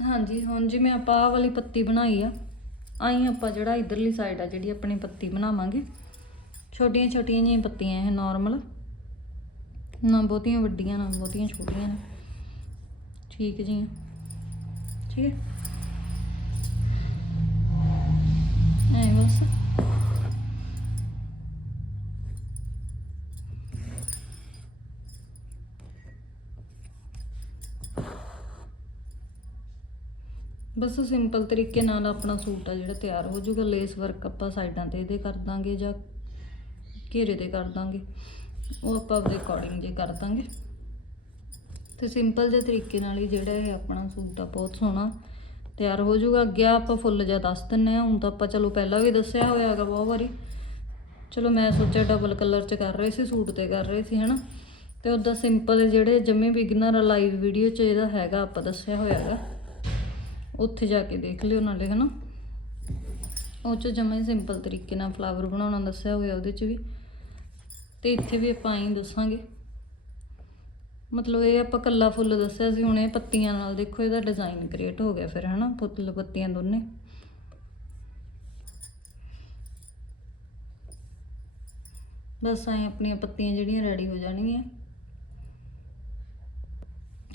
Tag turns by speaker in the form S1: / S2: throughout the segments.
S1: ਹਾਂਜੀ, ਹੁਣ ਜਿਵੇਂ ਆਪਾਂ ਆਹ ਵਾਲੀ ਪੱਤੀ ਬਣਾਈ ਆ ਆਈ ਆਪਾਂ ਜਿਹੜਾ ਇਧਰਲੀ ਸਾਈਡ ਆ, ਜਿਹੜੀ ਆਪਣੀ ਪੱਤੀ ਬਣਾਵਾਂਗੇ। ਛੋਟੀਆਂ ਛੋਟੀਆਂ ਜਿਹੀਆਂ ਪੱਤੀਆਂ ਇਹ ਨਾਰਮਲ ਨਾ ਬਹੁਤੀਆਂ ਵੱਡੀਆਂ, ਨਾ ਬਹੁਤੀਆਂ ਛੋਟੀਆਂ ਨੇ। ਠੀਕ ਜੀ ਠੀਕ ਹੈ? ਐ ਬਸ। ਬਸ ਸਿੰਪਲ ਤਰੀਕੇ ਨਾਲ ਆਪਣਾ ਸੂਟ ਆ ਜਿਹੜਾ ਤਿਆਰ ਹੋ ਜਾਊਗਾ ਲੇਸ ਵਰਕ ਆਪਾਂ ਸਾਈਡਾਂ ਤੇ ਇਹਦੇ ਕਰ ਦਾਂਗੇ ਜਾਂ ਘੇਰੇ ਤੇ ਕਰ ਦਾਂਗੇ। ਉਹ ਆਪਾਂ ਆਪਦੇ ਅਕੋਰਡਿੰਗ ਜੇ ਕਰ ਦਾਂਗੇ। ਤੇ ਸਿੰਪਲ ਜਿਹੇ ਤਰੀਕੇ ਨਾਲ ਹੀ ਜਿਹੜਾ ਇਹ ਆਪਣਾ ਸੂਟ ਆ, ਬਹੁਤ ਸੋਹਣਾ ਤਿਆਰ ਹੋ ਜਾਊਗਾ। ਅੱਗੇ ਆਪਾਂ ਫੁੱਲ ਜਿਹਾ ਦੱਸ ਦਿੰਨੇ ਆ, ਹੁਣ ਤਾਂ ਆਪਾਂ ਚਲੋ ਪਹਿਲਾਂ ਵੀ ਦੱਸਿਆ ਹੋਇਆ ਹੈਗਾ ਬਹੁਤ ਵਾਰੀ। ਚਲੋ ਮੈਂ ਸੋਚਿਆ ਡਬਲ ਕਲਰ ਚ ਕਰ ਰਹੇ ਸੀ, ਸੂਟ ਤੇ ਕਰ ਰਹੇ ਸੀ, ਹਨਾ। ਤੇ ਉਦਾਂ ਸਿੰਪਲ ਜਿਹੜੇ ਜੰਮੇ ਬਿਗਨਰ ਲਾਈਵ ਵੀਡੀਓ ਚ ਇਹਦਾ ਹੈਗਾ, ਆਪਾਂ ਦੱਸਿਆ ਹੋਇਆ ਹੈਗਾ। ਉੱਥੇ ਜਾ ਕੇ ਦੇਖ ਲਿਓ ਨਾਲੇ, ਹਨਾ? ਉਹ ਚ ਜਮੇ ਸਿੰਪਲ ਤਰੀਕੇ ਨਾਲ ਫਲਾਵਰ ਬਣਾਉਣਾ ਦੱਸਿਆ ਹੋਇਆ ਉਹਦੇ ਚ ਵੀ। ਤੇ ਇੱਥੇ ਵੀ ਆਪਾਂ ਐਂ ਦੱਸਾਂਗੇ। ਮਤਲਬ ਇਹ ਆਪਾਂ ਕੱਲਾ ਫੁੱਲ ਦੱਸਿਆ ਸੀ, ਹੁਣ ਇਹ ਪੱਤੀਆਂ ਨਾਲ ਦੇਖੋ ਇਹਦਾ ਡਿਜ਼ਾਈਨ ਕ੍ਰੀਏਟ ਹੋ ਗਿਆ ਫਿਰ, ਹਨਾ? ਫੁੱਲ ਪੱਤੀਆਂ ਦੋਨੇ। ਬਸ ਐਂ ਆਪਣੀਆਂ ਪੱਤੀਆਂ ਜਿਹੜੀਆਂ ਰੈਡੀ ਹੋ ਜਾਣਗੀਆਂ।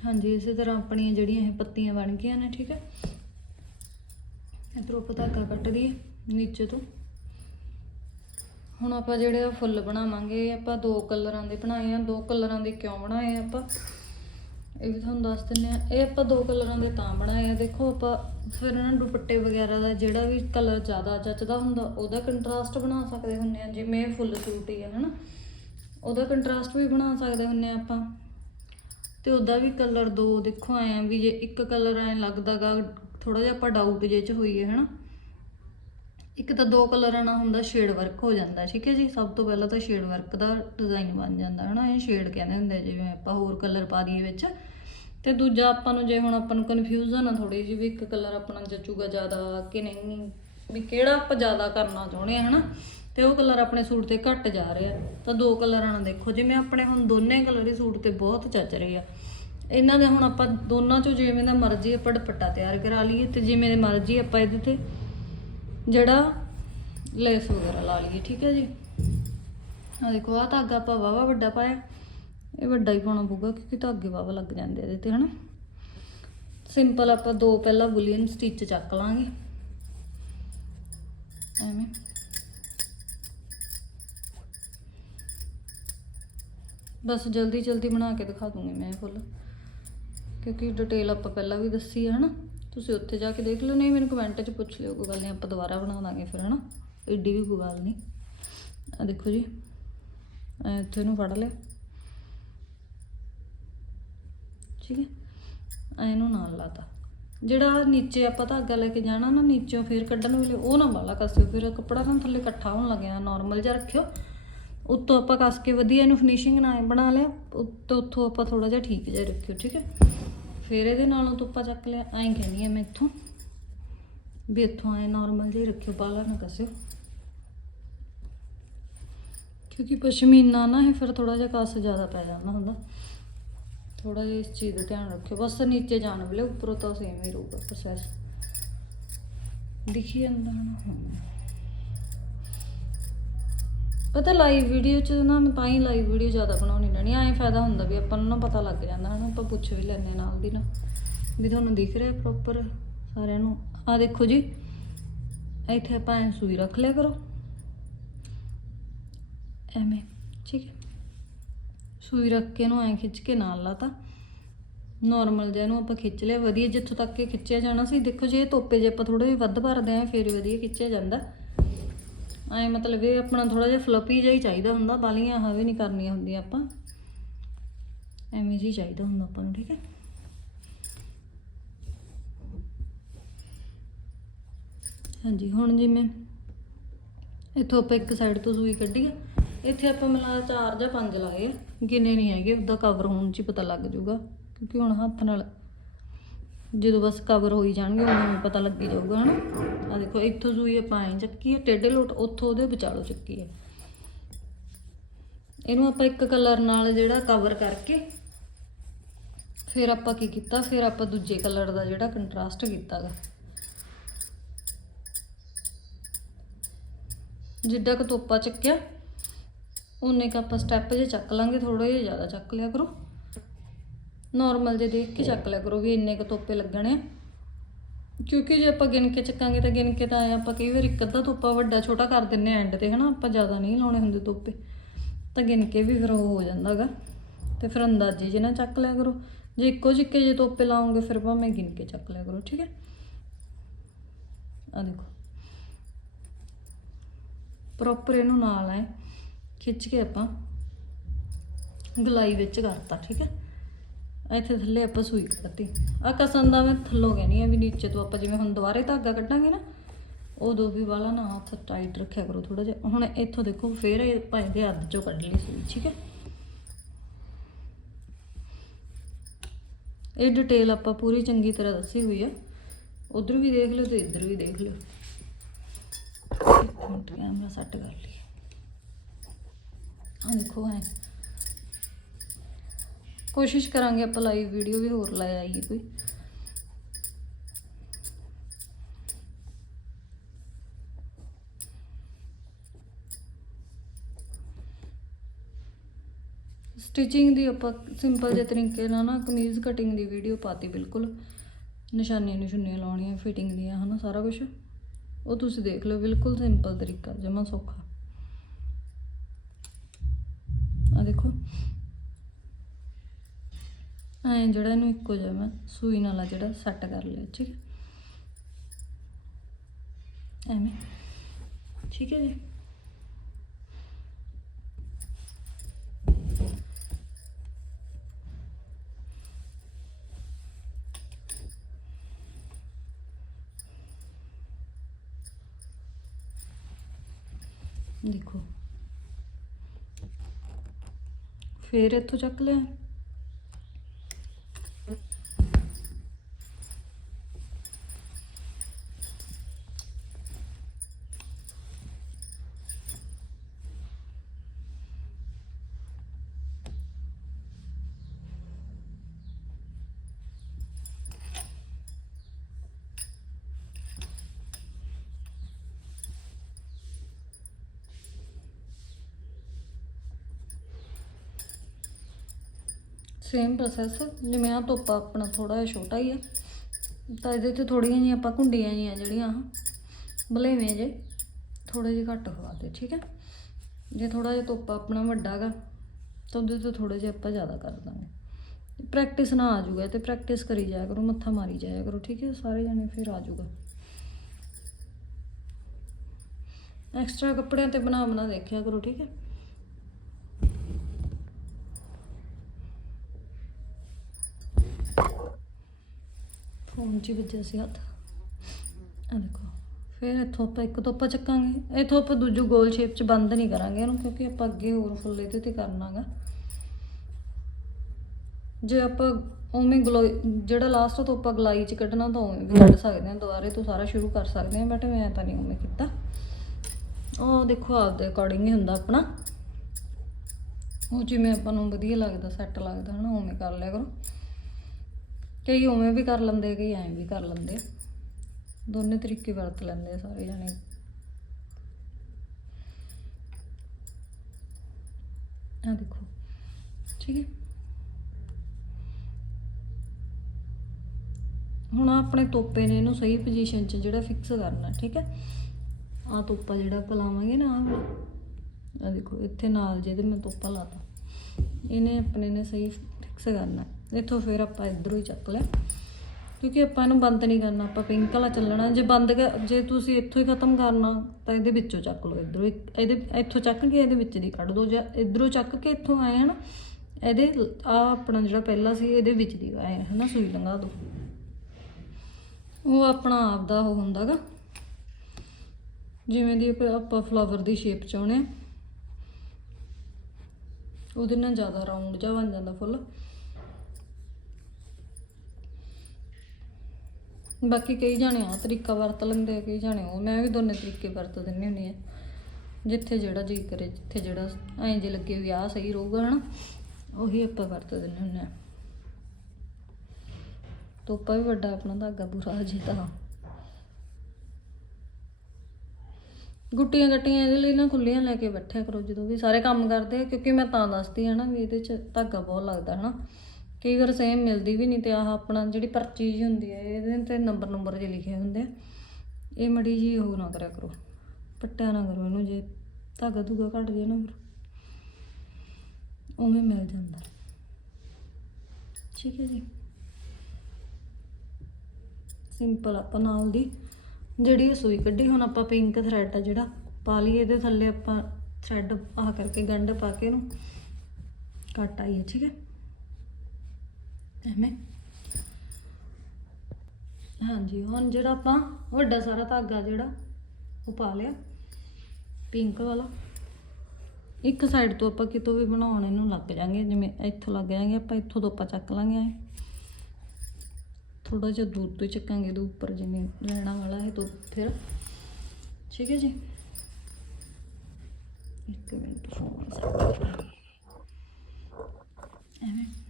S1: ਹਾਂਜੀ, ਇਸੇ ਤਰ੍ਹਾਂ ਆਪਣੀਆਂ ਜਿਹੜੀਆਂ ਇਹ ਪੱਤੀਆਂ ਬਣ ਗਈਆਂ ਨੇ, ਠੀਕ ਹੈ? ਇਧਰੋਂ ਆਪਾਂ ਧਾਗਾ ਕੱਟ ਦਈਏ ਨੀਚੇ ਤੋਂ। ਹੁਣ ਆਪਾਂ ਜਿਹੜੇ ਆ ਫੁੱਲ ਬਣਾਵਾਂਗੇ ਇਹ ਆਪਾਂ ਦੋ ਕਲਰਾਂ ਦੇ ਬਣਾਏ ਆ। ਦੋ ਕਲਰਾਂ ਦੇ ਕਿਉਂ ਬਣਾਏ ਆ ਆਪਾਂ? ਇਹ ਵੀ ਤੁਹਾਨੂੰ ਦੱਸ ਦਿੰਨੇ ਆ। ਇਹ ਆਪਾਂ ਦੋ ਕਲਰਾਂ ਦੇ ਤਾਂ ਬਣਾਏ ਆ। ਦੇਖੋ ਆਪਾਂ ਫਿਰ ਨਾ ਦੁਪੱਟੇ ਵਗੈਰਾ ਦਾ ਜਿਹੜਾ ਵੀ ਕਲਰ ਜ਼ਿਆਦਾ ਜੱਚਦਾ ਹੁੰਦਾ, ਉਹਦਾ ਕੰਟਰਾਸਟ ਬਣਾ ਸਕਦੇ ਹੁੰਨੇ ਆ। ਜਿਵੇਂ ਫੁੱਲ ਸੂਟ ਹੀ ਆ, ਹਨਾ? ਉਹਦਾ ਕੰਟਰਾਸਟ ਵੀ ਬਣਾ ਸਕਦੇ ਹੁੰਨੇ ਆ ਆਪਾਂ। ਤੇ ਉਹਦਾ ਵੀ ਕਲਰ ਦੋ ਦੇਖੋ ਆਏ ਐ ਵੀ ਜੇ ਇੱਕ ਕਲਰ ਐ ਲੱਗਦਾਗਾ ਥੋੜਾ ਜਿਹਾ ਆਪਾਂ ਡਾਊਟ ਜੇ ਚ ਹੋਈਏ, ਹਨਾ? ਇੱਕ ਤਾਂ ਦੋ ਕਲਰਾਂ ਨਾਲ ਹੁੰਦਾ ਸ਼ੇਡ ਵਰਕ ਹੋ ਜਾਂਦਾ, ਠੀਕ ਹੈ ਜੀ? ਸਭ ਤੋਂ ਪਹਿਲਾਂ ਤਾਂ ਸ਼ੇਡ ਵਰਕ ਦਾ ਡਿਜ਼ਾਈਨ ਬਣ ਜਾਂਦਾ, ਹਨਾ? ਇਹ ਸ਼ੇਡ ਕਹਿੰਦੇ ਹੁੰਦੇ ਜਿਵੇਂ ਆਪਾਂ ਹੋਰ ਕਲਰ ਪਾ ਦਈਏ ਵਿੱਚ। ਤੇ ਦੂਜਾ ਆਪਾਂ ਨੂੰ ਜੇ ਹੁਣ ਆਪਾਂ ਨੂੰ ਕਨਫਿਊਜ਼ਨ ਆ ਥੋੜੀ ਜਿਹੀ ਵੀ ਇੱਕ ਕਲਰ ਆਪਣਾ ਜਚੂਗਾ ਜ਼ਿਆਦਾ ਕਿ ਨਹੀਂ, ਵੀ ਕਿਹੜਾ ਆਪਾਂ ਜ਼ਿਆਦਾ ਕਰਨਾ ਚਾਹੁੰਦੇ ਆ, ਹਨਾ? ਤੇ ਉਹ ਕਲਰ ਆਪਣੇ ਸੂਟ ਤੇ ਘੱਟ ਜਾ ਰਿਹਾ ਤਾਂ ਦੋ ਕਲਰਾਂ ਨਾਲ ਦੇਖੋ, ਜਿਵੇਂ ਆਪਣੇ ਹੁਣ ਦੋਨੇ ਕਲਰ ਹੀ ਸੂਟ ਤੇ ਬਹੁਤ ਚੱਜ ਰਹੇ ਆ। ਇਹਨਾਂ ਦਾ ਹੁਣ ਆਪਾਂ ਦੋਨਾਂ ਚੋਂ ਜਿਵੇਂ ਦਾ ਮਰਜ਼ੀ ਆਪਾਂ ਦੁਪੱਟਾ ਤਿਆਰ ਕਰਾ ਲਈਏ ਤੇ ਜਿਵੇਂ ਦੀ ਮਰਜ਼ੀ ਆਪਾਂ ਇਹਦੇ ਤੇ ਜਿਹੜਾ ਲੇਸ ਵਗੈਰਾ ਲਾ ਲਈਏ, ਠੀਕ ਹੈ ਜੀ? ਆ ਦੇਖੋ ਆ ਧਾਗਾ ਆਪਾਂ ਵਾਵਾ ਵੱਡਾ ਪਾਇਆ। ਇਹ ਵੱਡਾ ਹੀ ਪਾਉਣਾ ਪਊਗਾ ਕਿਉਂਕਿ ਧਾਗੇ ਵਾਵਾ ਲੱਗ ਜਾਂਦੇ ਇਹਦੇ ਤੇ, ਹਨਾ? ਸਿੰਪਲ ਆਪਾਂ ਦੋ ਪਹਿਲਾਂ ਬੁਲੀਅਨ ਸਟਿਚ ਚੱਕ ਲਾਂਗੇ। ਐਵੇਂ। ਬਸ ਜਲਦੀ ਜਲਦੀ ਬਣਾ ਕੇ ਦਿਖਾ ਦੂੰਗੀ ਮੈਂ ਇਹ ਫੁੱਲ। ਕਿਉਂਕਿ ਡਿਟੇਲ ਆਪਾਂ ਪਹਿਲਾਂ ਵੀ ਦੱਸੀ ਹੈ ਹਨਾ? ਤੁਸੀਂ ਉੱਥੇ ਜਾ ਕੇ ਦੇਖ ਲਿਓ, ਨਹੀਂ ਮੈਨੂੰ ਕਮੈਂਟ 'ਚ ਪੁੱਛ ਲਿਓ, ਕੋਈ ਗੱਲ ਨਹੀਂ, ਆਪਾਂ ਦੁਬਾਰਾ ਬਣਾ ਦਾਂਗੇ ਫਿਰ, ਹਨਾ? ਏਡੀ ਵੀ ਕੋਈ ਗੱਲ ਨਹੀਂ। ਆ ਦੇਖੋ ਜੀ ਐ ਇੱਥੇ ਨੂੰ ਫੜ ਲਿਆ। ਠੀਕ ਹੈ? ਇਹਨੂੰ ਨਾਲ ਲਾਤਾ। ਜਿਹੜਾ ਨੀਚੇ ਆਪਾਂ ਧਾਗਾ ਲੈ ਕੇ ਜਾਣਾ ਨਾ, ਨੀਚੋਂ ਫੇਰ ਕੱਢਣ ਵੇਲੇ ਉਹ ਨਾ ਬਾਲਾ ਕੱਸਿਓ ਫਿਰ ਕੱਪੜਾ ਨਾ ਥੱਲੇ ਇਕੱਠਾ ਹੋਣ ਲੱਗਿਆ ਜਾਣਾ ਨਾਰਮਲ ਜਿਹਾ ਰੱਖਿਓ। ਉੱਤੋਂ ਆਪਾਂ ਕੱਸ ਕੇ ਵਧੀਆ ਇਹਨੂੰ ਫਿਨਿਸ਼ਿੰਗ ਨਾ ਬਣਾ ਲਿਆ, ਉੱਤੋਂ ਉੱਥੋਂ ਆਪਾਂ ਥੋੜਾ ਜਿਹਾ ਠੀਕ ਜਿਹਾ ਰੱਖਿਓ, ਠੀਕ ਹੈ? ਫਿਰ ਇਹਦੇ ਨਾਲੋਂ ਤੋਂ ਚੱਕ ਲਿਆ, ਐਂ ਕਹਿੰਦੀ ਆ ਮੈਂ ਇੱਥੋਂ, ਵੀ ਇੱਥੋਂ ਐ ਨਾਰਮਲ ਜਿਹਾ ਰੱਖਿਓ ਬਾਲਾ ਨਾ ਕੱਸਿਓ। ਕਿਉਂਕਿ ਪਸ਼ਮੀਨਾ ਨਾ ਇਹ ਫਿਰ ਥੋੜਾ ਜਿਹਾ ਕਸ ਜ਼ਿਆਦਾ ਪੈ ਜਾਂਦਾ ਹੁੰਦਾ। ਥੋੜਾ ਜਿਹਾ ਇਸ ਚੀਜ਼ ਦਾ ਧਿਆਨ ਰੱਖਿਓ। ਬਸ ਨੀਚੇ ਜਾਣ ਵੇਲੇ ਉੱਪਰੋਂ ਤਾਂ ਸੇਮ ਹੀ ਰਹੂਗਾ ਪ੍ਰੋਸੈਸ ਦਿਖੀ ਜਾਂਦਾ ਨਾ ਹੁਣ। ਪਤਾ ਲਾਈਵ ਵੀਡੀਓ ਚ ਨਾ, ਮੈਂ ਤਾਂ ਹੀ ਲਾਈਵ ਵੀਡੀਓ ਜ਼ਿਆਦਾ ਬਣਾਉਣੀ ਰਹਿਣੀ ਐਂ ਫਾਇਦਾ ਹੁੰਦਾ ਵੀ ਆਪਾਂ ਨੂੰ ਨਾ ਪਤਾ ਲੱਗ ਜਾਂਦਾ ਹਨਾ, ਆਪਾਂ ਪੁੱਛ ਵੀ ਲੈਂਦੇ ਹਾਂ ਨਾਲ ਦੀ ਨਾ। ਵੀ ਤੁਹਾਨੂੰ ਦਿਖ ਰਿਹਾ ਪ੍ਰੋਪਰ ਸਾਰਿਆਂ ਨੂੰ? ਆ ਦੇਖੋ ਜੀ, ਇੱਥੇ ਆਪਾਂ ਐਂ ਸੂਈ ਰੱਖ ਲਿਆ ਕਰੋ। ਐਵੇਂ, ਠੀਕ ਹੈ। ਸੂਈ ਰੱਖ ਕੇ ਇਹਨੂੰ ਐਂ ਖਿੱਚ ਕੇ ਨਾਲ ਲਾਤਾ। ਨਾਰਮਲ ਜਿਹਾ ਇਹਨੂੰ ਆਪਾਂ ਖਿੱਚ ਲਿਆ, ਵਧੀਆ ਜਿੱਥੋਂ ਤੱਕ ਕਿ ਖਿੱਚਿਆ ਜਾਣਾ ਸੀ। ਦੇਖੋ ਜੇ ਇਹ ਤੋਪੇ ਜੇ ਆਪਾਂ ਥੋੜੇ ਜਿਹਾ ਵੱਧ ਭਰਦੇ ਆਂ ਫਿਰ ਵਧੀਆ ਖਿੱਚਿਆ ਜਾਂਦਾ। ਐ ਮਤਲਬ ਇਹ ਆਪਣਾ ਥੋੜਾ ਜਿਹਾ ਫਲੱਪੀ ਜਿਹਾ ਹੀ ਚਾਹੀਦਾ ਹੁੰਦਾ, ਬਾਲੀਆਂ ਹਾਂ ਨਹੀਂ ਕਰਨੀਆਂ ਹੁੰਦੀਆਂ ਆਪਾਂ। ਐਵੇਂ ਜੀ ਚਾਹੀਦਾ ਹੁੰਦਾ ਆਪਾਂ ਨੂੰ, ਠੀਕ ਹੈ? ਹਾਂਜੀ, ਹੁਣ ਜਿਵੇਂ ਇੱਥੋਂ ਆਪਾਂ ਇੱਕ ਸਾਈਡ ਤੋਂ ਸੂਈ ਕੱਢੀ ਆ। ਇੱਥੇ ਆਪਾਂ ਮਿਲਾ ਚਾਰ ਜਾਂ ਪੰਜ ਲਾਏ ਆ। ਗਿਨੇ ਨਹੀਂ ਹੈਗੇ ਉਹਦਾ ਕਵਰ ਹੋਣ 'ਚ ਹੀ ਪਤਾ ਲੱਗ ਜਾਊਗਾ, ਕਿਉਂਕਿ ਹੁਣ ਹੱਥ ਨਾਲ ਜਦੋਂ ਬਸ ਕਵਰ ਹੋਈ ਜਾਣਗੇ ਉਹਨਾਂ ਪਤਾ ਲੱਗੀ ਜਾਊਗਾ, ਹਨਾ? ਆ ਦੇਖੋ, ਇੱਥੋਂ ਸੂਈ ਆਪਾਂ ਐਂ ਚੱਕੀ ਹੈ ਟੇਢੇ ਲੋਟ ਉੱਥੋਂ ਉਹਦੇ ਵਿਚਾਲੋ ਚੱਕੀ ਹੈ ਇਹਨੂੰ ਆਪਾਂ ਇੱਕ ਕਲਰ ਨਾਲ ਜਿਹੜਾ ਕਵਰ ਕਰਕੇ ਫਿਰ ਆਪਾਂ ਕੀ ਕੀਤਾ, ਫਿਰ ਆਪਾਂ ਦੂਜੇ ਕਲਰ ਦਾ ਜਿਹੜਾ ਕੰਟਰਾਸਟ ਕੀਤਾਗਾ। ਜਿੱਦਾਂ ਕੁ ਤੋਪਾ ਚੱਕਿਆ ਉਨੇ ਕ ਆਪਾਂ ਸਟੈਪ ਜੇ ਚੱਕ ਲਾਂਗੇ ਥੋੜਾ ਜਿਹਾ ਜ਼ਿਆਦਾ ਚੱਕ ਲਿਆ ਕਰੋ। ਨਾਰਮਲ ਜੇ ਦੇਖ ਕੇ ਚੱਕ ਲਿਆ ਕਰੋ ਵੀ ਇੰਨੇ ਕ ਤੋਪੇ ਲੱਗਣੇ ਆ। ਕਿਉਂਕਿ ਜੇ ਆਪਾਂ ਗਿਣ ਕੇ ਚੱਕਾਂਗੇ ਤਾਂ ਗਿਣ ਕੇ ਤਾਂ ਆਏ ਆਪਾਂ ਕਈ ਵਾਰ ਇੱਕ ਅੱਧਾ ਤੋਪਾ ਵੱਡਾ ਛੋਟਾ ਕਰ ਦਿੰਨੇ ਐਂਡ ਤੇ, ਹਨਾ? ਆਪਾਂ ਜ਼ਿਆਦਾ ਨਹੀਂ ਲਾਉਣੇ ਹੁੰਦੇ ਤੋਪੇ। ਤਾਂ ਗਿਣ ਕੇ ਵੀ ਫਿਰ ਉਹ ਹੋ ਜਾਂਦਾਗਾ। ਤੇ ਫਿਰ ਅੰਦਾਜ਼ੇ ਜੇ ਨਾ ਚੱਕ ਲਿਆ ਕਰੋ। ਜੇ ਇੱਕੋ ਜਿੱਕੇ ਜੇ ਤੋਪੇ ਲਾਉਂਗੇ ਫਿਰ ਭਾਵੇਂ ਗਿਣ ਕੇ ਚੱਕ ਲਿਆ ਕਰੋ, ਠੀਕ ਹੈ? ਆ ਦੇਖੋ। ਪ੍ਰੋਪਰ ਇਹਨੂੰ ਨਾਲ ਐ ਖਿੱਚ ਕੇ ਆਪਾਂ ਗਲਾਈ ਵਿੱਚ ਕਰਤਾ, ਠੀਕ ਹੈ? ਇੱਥੇ ਥੱਲੇ ਆਪਾਂ ਸੂਈ ਕੱਢਤੀ। ਆ ਕਸਨ ਦਾ ਮੈਂ ਥੱਲੋਂ ਕਹਿੰਦੀ ਆ ਵੀ ਨੀਚੇ ਤੋਂ ਆਪਾਂ ਜਿਵੇਂ ਹੁਣ ਦੁਬਾਰੇ ਧਾਗਾ ਕੱਢਾਂਗੇ ਨਾ ਉਦੋਂ ਵੀ ਵਾਲਾ ਨਾ ਹੱਥ ਟਾਈਟ ਰੱਖਿਆ ਕਰੋ ਥੋੜਾ ਜਿਹਾ। ਹੁਣ ਇੱਥੋਂ ਦੇਖੋ, ਫੇਰ ਇਹ ਭਾਈ ਦੇ ਹੱਥ ਚੋਂ ਕੱਢ ਲਈ ਸੂਈ, ਠੀਕ ਹੈ? ਇਹ ਡਿਟੇਲ ਆਪਾਂ ਪੂਰੀ ਚੰਗੀ ਤਰ੍ਹਾਂ ਦੱਸੀ ਹੋਈ ਆ। ਉਧਰ ਵੀ ਦੇਖ ਲਿਓ ਤੇ ਇੱਧਰ ਵੀ ਦੇਖ ਲਿਓ। ਇੱਕ ਮਿੰਟ ਕੈਮਰਾ ਸੈੱਟ ਕਰ ਲਈ ਆ ਦੇਖੋ ਹੈ ਕੋਸ਼ਿਸ਼ ਕਰਾਂਗੇ ਆਪਾਂ ਲਾਈਵ ਵੀਡੀਓ ਵੀ ਹੋਰ ਲੈ ਆਈਏ ਕੋਈ। ਸਟਿਚਿੰਗ ਦੀ ਆਪਾਂ ਸਿੰਪਲ ਜਿਹੇ ਤਰੀਕੇ ਨਾਲ ਨਾ ਕਮੀਜ਼ ਕਟਿੰਗ ਦੀ ਵੀਡੀਓ ਪਾਤੀ ਬਿਲਕੁਲ। ਨਿਸ਼ਾਨੀਆਂ ਨਿਸ਼ਾਨੀਆਂ ਲਾਉਣੀਆਂ ਫਿਟਿੰਗ ਦੀਆਂ, ਹਨਾ, ਸਾਰਾ ਕੁਝ ਉਹ ਤੁਸੀਂ ਦੇਖ ਲਓ, ਬਿਲਕੁਲ ਸਿੰਪਲ ਤਰੀਕਾ, ਜਮਾ ਸੌਖਾ ਆ ਦੇਖੋ ਐਂ ਜਿਹੜਾ ਇਹਨੂੰ ਇੱਕੋ ਜਿਹਾ ਮੈਂ ਸੂਈ ਨਾਲ ਆ ਜਿਹੜਾ ਸੈੱਟ ਕਰ ਲਿਆ, ਠੀਕ ਹੈ? ਐਵੇਂ। ਠੀਕ ਹੈ ਜੀ? ਦੇਖੋ। ਫੇਰ ਇੱਥੋਂ ਚੱਕ ਲਿਆ। ਸੇਮ ਪ੍ਰੋਸੈਸ ਜਿਵੇਂ ਆ ਤੋਪਾ ਆਪਣਾ ਥੋੜਾ ਜਿਹਾ ਛੋਟਾ ਹੀ ਆ, ਤਾਂ ਇਹਦੇ ਤੇ ਥੋੜੀਆਂ ਜਿਹੀਆਂ ਆਪਾਂ ਕੁੰਡੀਆਂ ਜੀਆਂ ਜਿਹੜੀਆਂ ਆਹ, ਬਲੇਵੇਂ ਜੇ ਥੋੜੇ ਜਿਹੇ ਘੱਟ ਖਵਾ ਦੇ, ਠੀਕ ਹੈ? ਜੇ ਥੋੜਾ ਜਿਹਾ ਤੋਪਾ ਆਪਣਾ ਵੱਡਾ ਗਾ, ਤਾਂ ਉਹਦੇ ਤੋਂ ਥੋੜੇ ਜਿਹਾ ਆਪਾਂ ਜ਼ਿਆਦਾ ਕਰ ਦਾਂਗੇ। ਪ੍ਰੈਕਟਿਸ ਨਾ ਆ ਜੂਗਾ ਤੇ ਪ੍ਰੈਕਟਿਸ ਕਰੀ ਜਾਇਆ ਕਰੋ, ਮੱਥਾ ਮਾਰੀ ਜਾਇਆ ਕਰੋ, ਠੀਕ ਹੈ? ਸਾਰੇ ਜਣੇ ਫਿਰ ਆ ਜੂਗਾ ਐਕਸਟਰਾ ਕੱਪੜਿਆਂ ਤੇ ਬਣਾ ਬਣਾ ਦੇਖਿਆ ਕਰੋ, ਠੀਕ ਹੈ? ਫੋਨ 'ਚ ਵੱਜਿਆ ਸੀ ਹੱਥ। ਆ ਦੇਖੋ, ਫਿਰ ਇੱਥੋਂ ਆਪਾਂ ਇੱਕ ਤੋਪਾ ਚੱਕਾਂਗੇ। ਇੱਥੋਂ ਆਪਾਂ ਦੂਜੂ ਗੋਲ ਸ਼ੇਪ 'ਚ ਬੰਦ ਨਹੀਂ ਕਰਾਂਗੇ ਇਹਨੂੰ, ਕਿਉਂਕਿ ਆਪਾਂ ਅੱਗੇ ਹੋਰ ਫੁੱਲ ਇਹਦੇ ਤੇ ਕਰਨਾਗਾ। ਜੇ ਆਪਾਂ ਉਵੇਂ ਗਲੋ, ਜਿਹੜਾ ਲਾਸਟ ਤੋਂ ਆਪਾਂ ਗਲਾਈ 'ਚ ਕੱਢਣਾ ਤਾਂ ਉਵੇਂ ਵੀ ਕੱਢ ਸਕਦੇ ਹਾਂ, ਦੁਬਾਰੇ ਤੋਂ ਸਾਰਾ ਸ਼ੁਰੂ ਕਰ ਸਕਦੇ ਹਾਂ ਬਟ ਮੈਂ ਤਾਂ ਨਹੀਂ ਉਵੇਂ ਕੀਤਾ। ਉਹ ਦੇਖੋ, ਆਪਦੇ ਅਕੋਰਡਿੰਗ ਹੀ ਹੁੰਦਾ ਆਪਣਾ। ਉਹ ਜਿਵੇਂ ਆਪਾਂ ਨੂੰ ਵਧੀਆ ਲੱਗਦਾ ਸੈੱਟ ਲੱਗਦਾ, ਹਨਾ, ਉਵੇਂ ਕਰ ਲਿਆ ਕਰੋ। ਕਈ ਉਵੇਂ ਵੀ ਕਰ ਲੈਂਦੇ, ਕਈ ਐਂ ਵੀ ਕਰ ਲੈਂਦੇ। ਦੋਨੇ ਤਰੀਕੇ ਵਰਤ ਲੈਂਦੇ ਸਾਰੇ ਜਣੇ। ਆ ਦੇਖੋ, ਠੀਕ ਹੈ। ਹੁਣ ਆਪਣੇ ਤੋਪੇ ਨੇ ਇਹਨੂੰ ਸਹੀ ਪੋਜੀਸ਼ਨ 'ਚ ਜਿਹੜਾ ਫਿਕਸ ਕਰਨਾ, ਠੀਕ ਹੈ। ਆ ਤੋਪਾ ਜਿਹੜਾ ਪਲਾਵਾਂਗੇ ਨਾ ਆ ਦੇਖੋ, ਇੱਥੇ ਨਾਲ ਜਿਹਦੇ ਮੈਂ ਤੋਪਾ ਲਾਤਾ। ਇਹਨੇ ਆਪਣੇ ਨੇ ਸਹੀ ਫਿਕਸ ਕਰਨਾ। ਇੱਥੋਂ ਫਿਰ ਆਪਾਂ ਇਧਰੋਂ ਹੀ ਚੱਕ ਲਿਆ। ਕਿਉਂਕਿ ਆਪਾਂ ਇਹਨੂੰ ਬੰਦ ਨਹੀਂ ਕਰਨਾ, ਆਪਾਂ ਪਿੰਕ ਵਾਲਾ ਚੱਲਣਾ। ਜੇ ਬੰਦ ਕਰ- ਜੇ ਤੁਸੀਂ ਇੱਥੋਂ ਹੀ ਖਤਮ ਕਰਨਾ, ਤਾਂ ਇਹਦੇ ਵਿੱਚੋਂ ਚੱਕ ਲਓ ਇਧਰੋਂ। ਇਹਦੇ, ਇੱਥੋਂ ਚੱਕ ਕੇ ਇਹਦੇ ਵਿੱਚ ਦੀ ਕੱਢ ਦਿਓ। ਜਾਂ ਇਧਰੋਂ ਚੱਕ ਕੇ ਇੱਥੋਂ ਆਏ ਹਨ ਇਹਦੇ ਆ ਆਪਣਾ ਜਿਹੜਾ ਪਹਿਲਾ ਸੀ, ਇਹਦੇ ਵਿੱਚ ਦੀ ਆਏ ਹਨਾ, ਸੂਈ ਲੰਘਾ ਦਿਓ ਉਹ ਆਪਣਾ ਆਪ ਦਾ ਉਹ ਹੁੰਦਾਗਾ ਜਿਵੇਂ ਦੀ ਆਪਾਂ- ਫਲਾਵਰ ਦੀ ਸ਼ੇਪ ਚਾਹੁੰਦੇ ਆ। ਉਹਦੇ ਨਾਲ ਜ਼ਿਆਦਾ ਰਾਉਂਡ ਜਿਹਾ ਬਣ ਜਾਂਦਾ ਫੁੱਲ। ਬਾਕੀ ਕਈ ਜਾਣੇ ਆ ਤਰੀਕਾ ਵਰਤ ਲੈਂਦੇ ਆ, ਕਈ ਜਾਣੇ ਉਹ, ਮੈਂ ਵੀ ਦੋਨੇ ਤਰੀਕੇ ਵਰਤ ਦਿੰਦੀ ਹੁੰਦੀ ਆ। ਜਿੱਥੇ ਜਿਹੜਾ ਜੀ ਕਰੇ, ਜਿੱਥੇ ਜਿਹੜਾ ਐਂ ਜੇ ਲੱਗੇ ਵੀ ਆ ਸਹੀ ਰਹੂਗਾ, ਹਨਾ? ਉਹੀ ਆਪਾਂ ਵਰਤ ਦਿੰਦੇ ਹੁੰਦੇ ਆ। ਤੋਪਾ ਵੀ ਵੱਡਾ ਆਪਣਾ ਧਾਗਾ ਪੂਰਾ ਅਜੇ ਤਾਂ। ਗੁੱਟੀਆਂ ਗੱਟੀਆਂ ਇਹਦੇ ਲਈ ਨਾ ਖੁੱਲੀਆਂ ਲੈ ਕੇ ਬੈਠਿਆ ਕਰੋ ਜਦੋਂ ਵੀ। ਸਾਰੇ ਕੰਮ ਕਰਦੇ ਆ, ਕਿਉਂਕਿ ਮੈਂ ਤਾਂ ਦੱਸਦੀ ਹਾਂ ਨਾ ਵੀ ਇਹਦੇ ਚ ਧਾਗਾ ਬਹੁਤ ਲੱਗਦਾ, ਹਨਾ? ਕਈ ਵਾਰ ਸੇਮ ਮਿਲਦੀ ਵੀ ਨਹੀਂ ਤੇ ਆਹ ਆਪਣਾ ਜਿਹੜੀ ਪਰਚੀ ਜਿਹੀ ਹੁੰਦੀ ਹੈ, ਇਹਦੇ ਤੇ ਨੰਬਰ ਨੰਬਰ ਜੇ ਲਿਖੇ ਹੁੰਦੇ ਆ। ਇਹ ਮੜੀ ਜੀ ਉਹ ਨਾ ਕਰਿਆ ਕਰੋ, ਪੱਟਿਆ ਨਾ ਕਰੋ ਇਹਨੂੰ ਜੇ ਧਾਗਾ ਧੂਗਾ ਘੱਟ ਜੇ ਨਾ ਫਿਰ। ਉਵੇਂ ਮਿਲ ਜਾਂਦਾ। ਠੀਕ ਹੈ ਜੀ। ਸਿੰਪਲ ਆਪਾਂ ਨਾਲ ਦੀ ਜਿਹੜੀ ਇਹ ਸੂਈ ਕੱਢੀ, ਹੁਣ ਆਪਾਂ ਪਿੰਕ ਥਰੈਡ ਆ ਜਿਹੜਾ, ਪਾ ਲਈ ਇਹਦੇ ਥੱਲੇ ਆਪਾਂ ਥਰੈਡ ਆਹ ਕਰਕੇ ਗੰਢ ਪਾ ਕੇ ਇਹਨੂੰ ਕੱਟ ਆਈਏ, ਠੀਕ ਹੈ। ਐਵੇਂ। ਹਾਂਜੀ, ਹੁਣ ਜਿਹੜਾ ਆਪਾਂ ਵੱਡਾ ਸਾਰਾ ਧਾਗਾ ਜਿਹੜਾ, ਉਹ ਪਾ ਲਿਆ। ਪਿੰਕ ਵਾਲਾ। ਇੱਕ ਸਾਈਡ ਤੋਂ ਆਪਾਂ ਕਿਤੋਂ ਵੀ ਬਣਾਉਣ ਇਹਨੂੰ ਲੱਗ ਜਾਾਂਗੇ, ਜਿਵੇਂ ਇੱਥੋਂ ਲੱਗ ਜਾਾਂਗੇ, ਆਪਾਂ ਇੱਥੋਂ ਤੋਂ ਆਪਾਂ ਚੱਕ ਲਾਂਗੇ ਐਂ। ਥੋੜਾ ਜਿਹਾ ਦੂਰ ਤੋਂ ਹੀ ਚੱਕਾਂਗੇ, ਇਹਦੇ ਉੱਪਰ ਜਿਵੇਂ ਰਹਿਣਾ ਵਾਲਾ ਹੈ, ਤੋਂ ਫਿਰ। ਠੀਕ ਹੈ ਜੀ? ਇੱਕ ਮਿੰਟ, ਫੋਨ ਸੈੱਟ ਐਵੇਂ।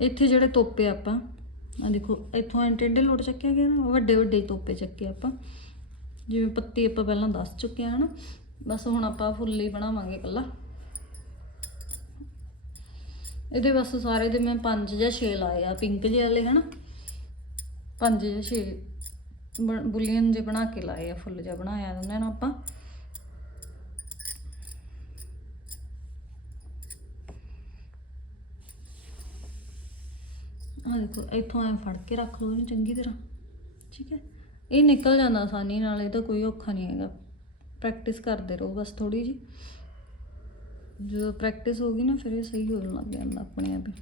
S1: ਇੱਥੇ ਜਿਹੜੇ ਤੋਪੇ ਆਪਾਂ ਆ ਦੇਖੋ, ਇੱਥੋਂ ਐਂ ਟੇਢੇ ਲੋਟ ਚੱਕਿਆ ਗਿਆ ਨਾ, ਵੱਡੇ ਵੱਡੇ ਤੋਪੇ ਚੱਕੇ ਆਪਾਂ। ਜਿਵੇਂ ਪੱਤੀ ਆਪਾਂ ਪਹਿਲਾਂ ਦੱਸ ਚੁੱਕੇ ਹਾਂ ਨਾ ਬਸ ਹੁਣ ਆਪਾਂ ਫੁੱਲ ਹੀ ਬਣਾਵਾਂਗੇ ਇਕੱਲਾ। ਇਹਦੇ ਬਸ ਸਾਰੇ ਦੇ ਮੈਂ 5 ਜਾਂ 6 ਲਾਏ ਆ, ਪਿੰਕ ਜਿਹੇ ਵਾਲੇ, ਹਨਾ? 5 ਜਾਂ 6 ਬੁਲੀਅਨ ਜੇ ਬਣਾ ਕੇ ਲਾਏ ਆ, ਫੁੱਲ ਜਿਹਾ ਬਣਾਇਆ ਉਹਨਾਂ ਨੂੰ ਆਪਾਂ। ਆ ਦੇਖੋ, ਇੱਥੋਂ ਐ ਫੜ ਕੇ ਰੱਖ ਲਓ ਇਹਨੂੰ ਚੰਗੀ ਤਰ੍ਹਾਂ। ਠੀਕ ਹੈ? ਇਹ ਨਿਕਲ ਜਾਂਦਾ ਆਸਾਨੀ ਨਾਲ ਇਹਦਾ ਕੋਈ ਔਖਾ ਨਹੀਂ ਹੈਗਾ। ਪ੍ਰੈਕਟਿਸ ਕਰਦੇ ਰਹੋ ਬਸ ਥੋੜੀ ਜੀ ਜਦੋਂ ਪ੍ਰੈਕਟਿਸ ਹੋ ਗਈ ਨਾ, ਫਿਰ ਇਹ ਸਹੀ ਹੋਣ ਲੱਗ ਜਾਂਦਾ ਆਪਣੇ ਆਪ ਹੀ।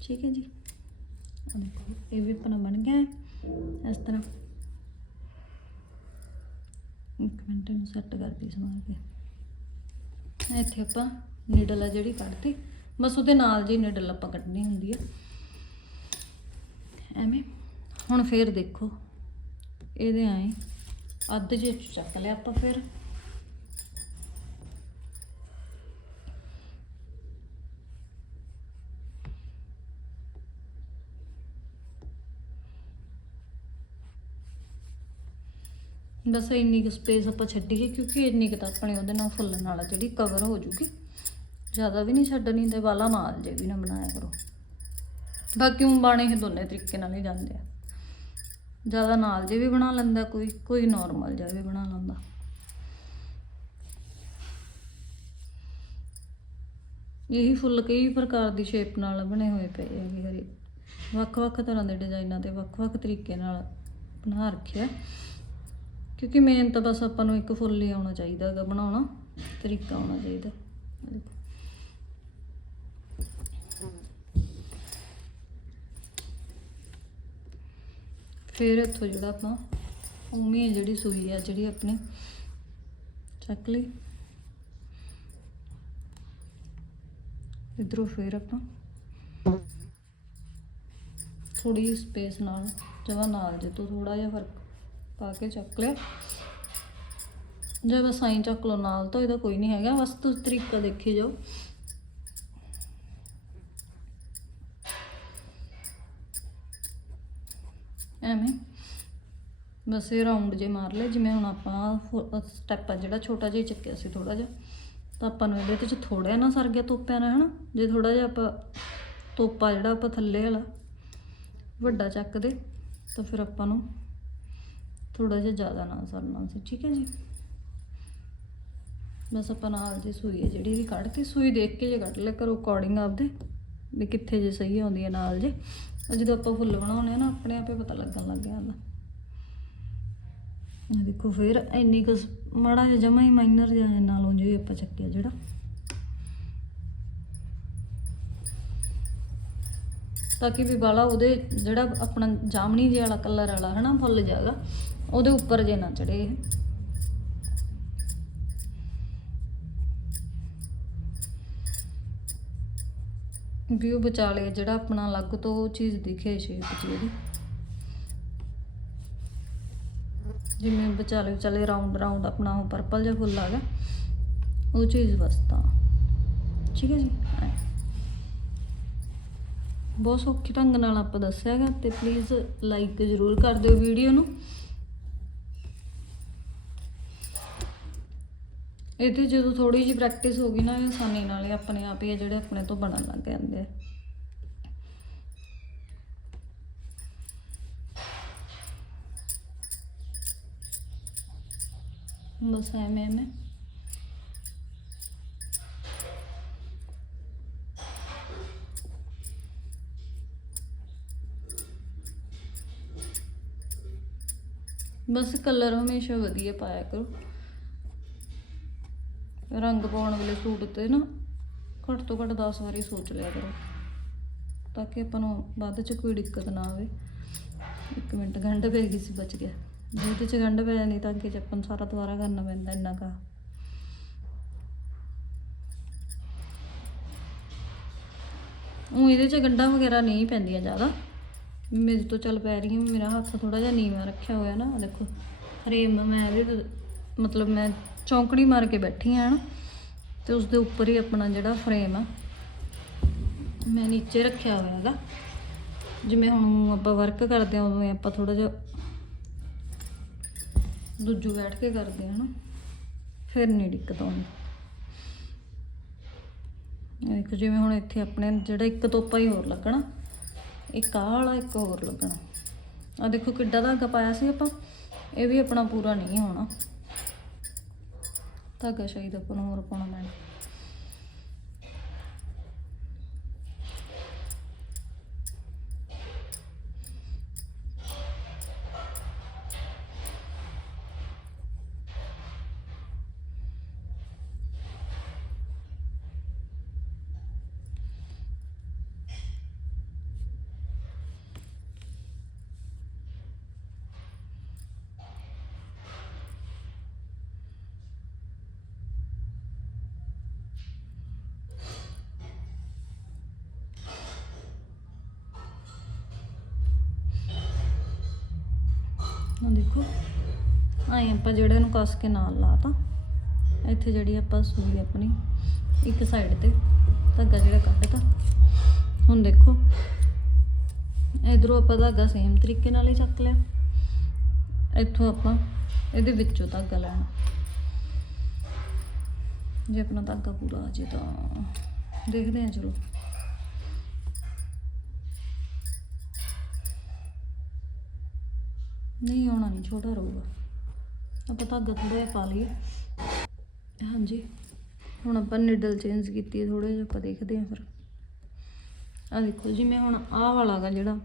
S1: ਠੀਕ ਹੈ ਜੀ? ਆ ਦੇਖੋ, ਇਹ ਵੀ ਆਪਣਾ ਬਣ ਗਿਆ। ਹੈ ਇਸ ਤਰ੍ਹਾਂ। ਇੱਕ ਮਿੰਟ ਨੂੰ ਸੈੱਟ ਕਰਦੀ ਸਮਾਰ ਕੇ ਇੱਥੇ ਆਪਾਂ ਨਿਡਲ ਆ ਜਿਹੜੀ ਕੱਢਤੀ। ਬਸ ਉਹਦੇ ਨਾਲ ਜੀ ਨਿਡਲ ਆਪਾਂ ਕੱਢਣੀ ਹੁੰਦੀ ਆ। ਐਵੇਂ। ਹੁਣ ਫੇਰ ਦੇਖੋ। ਇਹਦੇ ਆਏ ਅੱਧ ਜੇ ਚੱਕ ਲਿਆ ਆਪਾਂ ਫਿਰ। ਬਸ ਇੰਨੀ ਕੁ ਸਪੇਸ ਆਪਾਂ ਛੱਡੀਏ ਕਿਉਂਕਿ ਇੰਨੀ ਕੁ ਤਾਂ ਆਪਣੇ ਉਹਦੇ ਨਾਲ ਫੁੱਲਣ ਵਾਲਾ ਜਿਹੜੀ ਕਵਰ ਹੋ ਜੂਗੀ। ਜ਼ਿਆਦਾ ਵੀ ਨਹੀਂ ਛੱਡਣੀ ਤੇ ਵਾਲਾ ਨਾਲ ਜੇ ਵੀ ਨਾ ਬਣਾਇਆ ਕਰੋ। ਬਾਕੀ ਉਹ ਬਾਣੇ ਇਹ ਦੋਨੇ ਤਰੀਕੇ ਨਾਲ ਹੀ ਜਾਂਦੇ ਆ। ਜ਼ਿਆਦਾ ਨਾਲ ਜੇ ਵੀ ਬਣਾ ਲੈਂਦਾ ਕੋਈ ਕੋਈ ਨਾਰਮਲ ਜਿਹਾ ਵੀ ਬਣਾ ਲੈਂਦਾ। ਇਹੀ ਫੁੱਲ ਕਈ ਪ੍ਰਕਾਰ ਦੀ ਸ਼ੇਪ ਨਾਲ ਬਣੇ ਹੋਏ ਪਏ ਹੈਗੇ ਹਰੇ ਵੱਖ-ਵੱਖ ਤਰ੍ਹਾਂ ਦੇ ਡਿਜ਼ਾਈਨਾਂ ਤੇ ਵੱਖ-ਵੱਖ ਤਰੀਕੇ ਨਾਲ ਬਣਾ ਰੱਖਿਆ। ਕਿਉਂਕਿ ਮੇਨ ਤਾਂ ਬਸ ਆਪਾਂ ਨੂੰ ਇੱਕ ਫੁੱਲ ਹੀ ਆਉਣਾ ਚਾਹੀਦਾ ਹੈਗਾ, ਬਣਾਉਣਾ, ਤਰੀਕਾ ਆਉਣਾ ਚਾਹੀਦਾ। ਫਿਰ ਇੱਥੋਂ ਜਿਹੜਾ ਆਪਾਂ ਉਮੀ ਜਿਹੜੀ ਸੂਈ ਆ, ਜਿਹੜੀ ਆਪਣੀ ਚੱਕ ਲਈ। ਇਧਰੋਂ ਫਿਰ ਆਪਾਂ ਥੋੜੀ ਸਪੇਸ ਨਾਲ ਜਵਾ ਨਾਲ ਜੇ ਤੋਂ ਥੋੜਾ ਜਿਹਾ ਫ਼ਰਕ ਪਾ ਕੇ ਚੱਕ ਲਿਆ। ਜੇ ਬਸ ਆਈ ਚੱਕ ਲਓ ਨਾਲ ਤਾਂ ਇਹਦਾ ਕੋਈ ਨਹੀਂ ਹੈਗਾ, ਬਸ ਤੁਸੀਂ ਤਰੀਕਾ ਦੇਖੀ ਜਾਓ। ਐਵੇਂ। ਬਸ ਇਹ ਰਾਉਂਡ ਜੇ ਮਾਰ ਲਏ, ਜਿਵੇਂ ਹੁਣ ਆਪਾਂ ਸਟੈਪ ਆ ਜਿਹੜਾ ਛੋਟਾ ਜਿਹਾ ਚੱਕਿਆ ਸੀ ਥੋੜਾ ਜਿਹਾ। ਤਾਂ ਆਪਾਂ ਨੂੰ ਇਹਦੇ ਤੇ ਚ ਥੋੜਾ ਨਾ ਸਰ ਗਿਆ ਤੋਪਿਆਂ ਨਾਲ, ਹਨਾ? ਜੇ ਥੋੜਾ ਜਿਹਾ ਆਪਾਂ ਤੋਪਾ ਜਿਹੜਾ ਆਪਾਂ ਥੱਲੇ ਵਾਲਾ, ਵੱਡਾ ਚੱਕਦੇ, ਤਾਂ ਫਿਰ ਆਪਾਂ ਨੂੰ ਥੋੜਾ ਜਿਹਾ ਜ਼ਿਆਦਾ ਨਾ ਸਰਨਾ ਸੀ, ਠੀਕ ਹੈ ਜੀ? ਬਸ ਆਪਾਂ ਨਾਲ ਦੀ ਸੂਈ ਹੈ ਜਿਹੜੀ ਇਹਦੀ ਕੱਢਤੀ ਸੂਈ ਦੇਖ ਕੇ ਜੇ ਕੱਢ ਲਿਆ ਕਰੋ ਅਕੋਰਡਿੰਗ ਆਪਦੇ, ਵੀ ਕਿੱਥੇ ਜੇ ਸਹੀ ਆਉਂਦੀ ਹੈ ਨਾਲ ਜੇ। ਜਦੋਂ ਆਪਾਂ ਫੁੱਲ ਬਣਾਉਣੇ ਆ ਨਾ, ਆਪਣੇ ਆਪੇ ਪਤਾ ਲੱਗਣ ਲੱਗ ਜਾਂਦਾ। ਇਹ ਦੇਖੋ ਫਿਰ ਇੰਨੀ ਕੁ ਮਾੜਾ ਜਿਹਾ ਜਮਾ ਹੀ ਮਾਈਨਰ ਜਿਹਾ ਨਾਲੋਂ ਜਿਹਾ ਹੀ ਆਪਾਂ ਚੱਕਿਆ ਜਿਹੜਾ। ਤਾਂ ਕਿ ਵੀ ਵਾਲਾ ਉਹਦੇ ਜਿਹੜਾ ਆਪਣਾ ਜਾਮਣੀ ਜਿਹਾ ਵਾਲਾ ਕਲਰ ਵਾਲਾ ਹਨਾ, ਫੁੱਲ ਜਾਗਾ ਉਹਦੇ ਉੱਪਰ ਜੇ ਨਾ ਚੜੇ ਵਿਊ ਵੀ ਉਹ ਜਿਹੜਾ ਆਪਣਾ ਅਲੱਗ ਤੋਂ ਉਹ ਚੀਜ਼ ਦਿਖੇ ਸ਼ੇਪ ਜਿਹੜੀ ਜਿਵੇਂ ਵਿਚਾਲੇ ਵਿਚਾਲੇ ਰਾਉਂਡ ਰਾਉਂਡ ਆਪਣਾ ਉਹ ਪਰਪਲ ਜਿਹਾ ਫੁੱਲ ਆ ਗਿਆ, ਉਹ ਚੀਜ਼ ਬਸ ਤਾਂ ਠੀਕ ਹੈ ਜੀ? ਬਹੁਤ ਸੌਖੇ ਢੰਗ ਨਾਲ ਆਪਾਂ ਦੱਸਿਆਗਾ ਤੇ ਪਲੀਜ਼ ਲਾਈਕ ਜ਼ਰੂਰ ਕਰ ਦਿਓ ਵੀਡੀਓ ਨੂੰ। ਇਹ ਤੇ ਜਦੋਂ ਥੋੜੀ ਜਿਹੀ ਪ੍ਰੈਕਟਿਸ ਹੋ ਗਈ ਨਾ, ਇਹ ਆਸਾਨੀ ਨਾਲ ਇਹ ਆਪਣੇ ਆਪ ਹੀ ਆ ਜਿਹੜੇ ਆਪਣੇ ਤੋਂ ਬਣਨ ਲੱਗ ਜਾਂਦੇ ਆ। ਬਸ ਐਵੇਂ ਐਵੇਂ ਬਸ ਕਲਰ ਹਮੇਸ਼ਾ ਵਧੀਆ ਪਾਇਆ ਕਰੋ। ਰੰਗ ਪਾਉਣ ਵਾਲੇ ਸੂਟ ਤੇ ਨਾ ਘੱਟ ਤੋਂ ਘੱਟ 10 ਵਾਰੀ ਸੋਚ ਲਿਆ ਕਰੋ, ਤਾਂ ਕਿ ਆਪਾਂ ਨੂੰ ਬਾਅਦ ਚ ਕੋਈ ਦਿੱਕਤ ਨਾ ਆਵੇ। ਇੱਕ ਮਿੰਟ, ਗੰਢ ਪੈ ਗਈ ਸੀ, ਬਚ ਗਿਆ। ਜੇ ਚ ਗੰਢ ਪੈ ਨਹੀਂ ਤਾਂ ਅੱਗੇ ਚੱਪਨ ਸਾਰਾ ਦੁਬਾਰਾ ਕਰਨਾ ਪੈਂਦਾ ਇੰਨਾ ਕਾ। ਉਹ ਇਹਦੇ ਚ ਗੰਢਾਂ ਵਗੈਰਾ ਨਹੀਂ ਪੈਂਦੀਆਂ ਜ਼ਿਆਦਾ। ਮੇਰੇ ਤੋਂ ਚੱਲ ਪੈ ਰਹੀ ਰਹੀਆਂ, ਮੇਰਾ ਹੱਥ ਥੋੜਾ ਜਿਹਾ ਨੀਵਾਂ ਰੱਖਿਆ ਹੋਇਆ ਨਾ, ਦੇਖੋ। ਫਰੇਮ ਮੈਂ ਵੀ ਮਤਲਬ ਮੈਂ ਚੌਂਕੜੀ ਮਾਰ ਕੇ ਬੈਠੀ ਆ ਨਾ ਤੇ ਉਸ ਦੇ ਉੱਪਰ ਹੀ ਆਪਣਾ ਜਿਹੜਾ ਫਰੇਮ ਆ, ਮੈਂ ਨੀਚੇ ਰੱਖਿਆ ਹੋਇਆ ਹੈਗਾ। ਜਿਵੇਂ ਹੁਣ ਆਪਾਂ ਵਰਕ ਕਰਦੇ ਆ ਉਦੋਂ ਆਪਾਂ ਥੋੜਾ ਜਿਹਾ ਦੂਜੂ ਬੈਠ ਕੇ ਕਰਦੇ ਆ ਨਾ, ਫਿਰ ਨਹੀਂ ਦਿੱਕਤ ਆਉਂਦੀ ਇਹ ਇੱਕ ਜਿਵੇਂ ਹੁਣ ਇੱਥੇ ਆਪਣੇ ਜਿਹੜਾ ਇੱਕ ਤੋਪਾ ਹੀ ਹੋਰ ਲੱਗਣਾ, ਇੱਕ ਆਹ ਵਾਲਾ, ਇੱਕ ਹੋਰ ਲੱਗਣਾ। ਆ ਦੇਖੋ ਕਿੱਡਾ ਧਾਗਾ ਪਾਇਆ ਸੀ ਆਪਾਂ, ਇਹ ਵੀ ਆਪਣਾ ਪੂਰਾ ਨਹੀਂ ਹੋਣਾ। ਧਾਗਾ ਸ਼ਾਇਦ ਆਪਾਂ ਨੂੰ ਹੋਰ ਪਾਉਣਾ ਪੈਣਾ ਆ ਦੇਖੋ। ਆਏ ਆਪਾਂ ਜਿਹੜਾ ਇਹਨੂੰ ਕੱਸ ਕੇ ਨਾਲ ਲਾਤਾ। ਇੱਥੇ ਜਿਹੜੀ ਆਪਾਂ ਸੂਈ ਆਪਣੀ, ਇੱਕ ਸਾਈਡ ਤੇ ਧਾਗਾ ਜਿਹੜਾ ਕੱਢਤਾ। ਹੁਣ ਦੇਖੋ, ਇਧਰੋਂ ਆਪਾਂ ਧਾਗਾ ਸੇਮ ਤਰੀਕੇ ਨਾਲ ਹੀ ਚੱਕ ਲਿਆ। ਇੱਥੋਂ ਆਪਾਂ ਇਹਦੇ ਵਿੱਚੋਂ ਧਾਗਾ ਲੈਣਾ। ਜੇ ਆਪਣਾ ਧਾਗਾ ਪੂਰਾ ਆ ਜੇ ਤਾਂ ਦੇਖਦੇ ਹਾਂ ਚਲੋ ਨਹੀਂ ਆਉਣਾ ਨਹੀਂ, ਛੋਟਾ ਰਹੂਗਾ। ਆਪਾਂ ਧਾਗਾ ਥੋੜਾ ਜਿਹਾ ਪਾ ਲਈਏ। ਹਾਂਜੀ, ਹੁਣ ਆਪਾਂ ਨਿਡਲ ਚੇਂਜ ਕੀਤੀ ਹੈ ਥੋੜਾ ਜਿਹਾ, ਆਪਾਂ ਦੇਖਦੇ ਹਾਂ ਫਿਰ। ਆ ਦੇਖੋ ਜਿਵੇਂ ਹੁਣ ਆਹ ਵਾਲਾ ਗਾ ਜਿਹੜਾ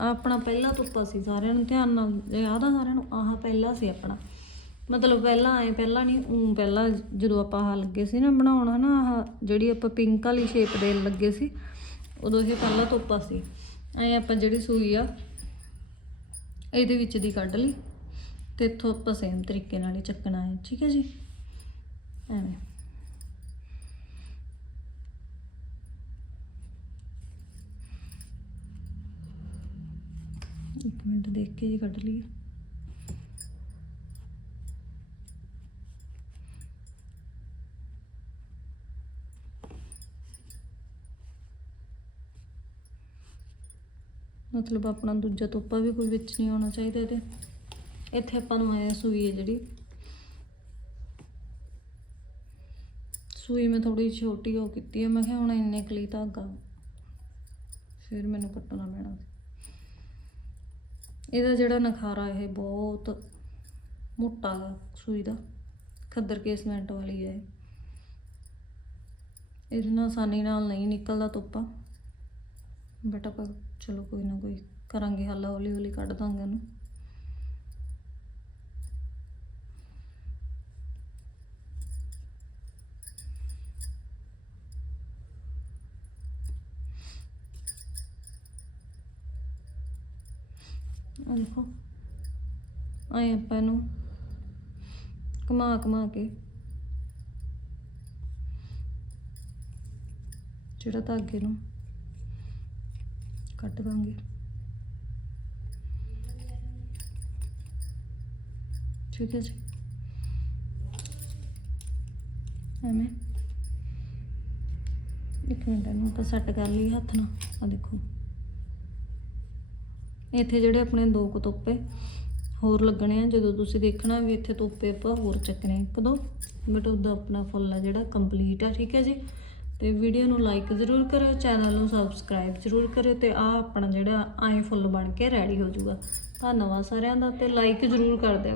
S1: ਆ ਆਪਣਾ ਪਹਿਲਾ ਤੁੱਪਾ ਸੀ, ਸਾਰਿਆਂ ਨੂੰ ਧਿਆਨ ਨਾਲ ਯਾਦ ਆ ਸਾਰਿਆਂ ਨੂੰ, ਆਹ ਪਹਿਲਾ ਸੀ ਆਪਣਾ। ਮਤਲਬ ਪਹਿਲਾਂ ਆਏ, ਪਹਿਲਾਂ ਨਹੀਂ, ਉਂ ਪਹਿਲਾਂ ਜਦੋਂ ਆਪਾਂ ਆਹ ਲੱਗੇ ਸੀ ਨਾ ਬਣਾਉਣ, ਹਨਾ, ਆਹ ਜਿਹੜੀ ਆਪਾਂ ਪਿੰਕ ਵਾਲੀ ਸ਼ੇਪ ਦੇ ਲੱਗੇ ਸੀ, ਉਦੋਂ ਇਹ ਪਹਿਲਾ ਤੁੱਪਾ ਸੀ। ਐ ਆਪਾਂ ਜਿਹੜੀ ਸੂਈ ਆ ਇਹਦੇ ਵਿੱਚ ਦੀ ਕੱਢ ਲਈ ਤੇ ਇੱਥੋਂ ਆਪਾਂ ਸੇਮ ਤਰੀਕੇ ਨਾਲ ਹੀ ਚੱਕਣਾ ਹੈ, ਠੀਕ ਹੈ ਜੀ? ਐਵੇਂ। ਇੱਕ ਮਿੰਟ ਦੇਖ ਕੇ ਜੀ ਕੱਢ ਲਈਏ। ਮਤਲਬ ਆਪਣਾ ਦੂਜਾ ਤੋਪਾ ਵੀ ਕੋਈ ਵਿੱਚ ਨਹੀਂ ਆਉਣਾ ਚਾਹੀਦਾ ਇਹਦੇ। ਇੱਥੇ ਆਪਾਂ ਨੂੰ ਆਇਆ ਸੂਈ ਹੈ ਜਿਹੜੀ। ਸੂਈ ਮੈਂ ਥੋੜੀ ਛੋਟੀ ਹੋ ਕੀਤੀ ਹੈ। ਮੈਂ ਕਿਹਾ ਹੁਣ ਇੰਨੇ ਕੁ ਧਾਗਾ। ਫਿਰ ਮੈਨੂੰ ਕੱਟਣਾ ਪੈਣਾ ਇਹਦਾ ਜਿਹੜਾ ਨਖਾਰਾ ਇਹ ਬਹੁਤ ਮੋਟਾ ਗਾ ਸੂਈ ਦਾ। ਖੱਦਰ ਕੇਸਮੈਂਟ ਵਾਲੀ ਹੈ ਇਹਦੇ ਨਾਲ ਆਸਾਨੀ ਨਾਲ ਨਹੀਂ ਨਿਕਲਦਾ ਤੋਪਾ ਬਟ ਆਪਾਂ ਚਲੋ ਕੋਈ ਨਾ ਕੋਈ ਕਰਾਂਗੇ ਹੱਲ, ਹੌਲੀ ਹੌਲੀ ਕੱਢ ਦਾਂਗੇ ਉਹਨੂੰ। ਆ ਦੇਖੋ, ਆਏ ਆਪਾਂ ਇਹਨੂੰ ਘੁਮਾ ਘੁਮਾ ਕੇ। ਜਿਹੜਾ ਧਾਗੇ ਨੂੰ ਕੱਟ ਦਾਂਗੇ। ਠੀਕ ਹੈ ਜੀ। ਐਵੇਂ। ਇੱਕ ਮਿੰਟ, ਇਹਨੂੰ ਆਪਾਂ ਸੈੱਟ ਕਰ ਲਈ ਹੱਥ ਨਾਲ। ਆ ਦੇਖੋ। ਇੱਥੇ ਜਿਹੜੇ ਆਪਣੇ ਦੋ ਕੁ ਤੋਪੇ ਹੋਰ ਲੱਗਣੇ ਆ, ਜਦੋਂ ਤੁਸੀਂ ਦੇਖਣਾ ਵੀ ਇੱਥੇ ਤੋਪੇ ਆਪਾਂ ਹੋਰ ਚੱਕਣੇ ਇੱਕ ਦੋ ਬਟ ਉਹਦਾ ਆਪਣਾ ਫੁੱਲ ਆ ਜਿਹੜਾ ਕੰਪਲੀਟ ਆ। ਠੀਕ ਹੈ ਜੀ? ਤੇ ਵੀਡੀਓ ਨੂੰ ਲਾਈਕ ਜ਼ਰੂਰ ਕਰਿਓ ਚੈਨਲ ਨੂੰ ਸਬਸਕ੍ਰਾਈਬ ਜ਼ਰੂਰ ਕਰਿਓ ਤੇ ਆ ਆਪਣਾ ਜਿਹੜਾ ਆਏ ਫੁੱਲ ਬਣ ਕੇ ਰੈਡੀ ਹੋ ਜਾਊਗਾ। ਧੰਨਵਾਦ ਸਾਰਿਆਂ ਦਾ ਤੇ ਲਾਈਕ ਜ਼ਰੂਰ ਕਰ ਦਿਓ।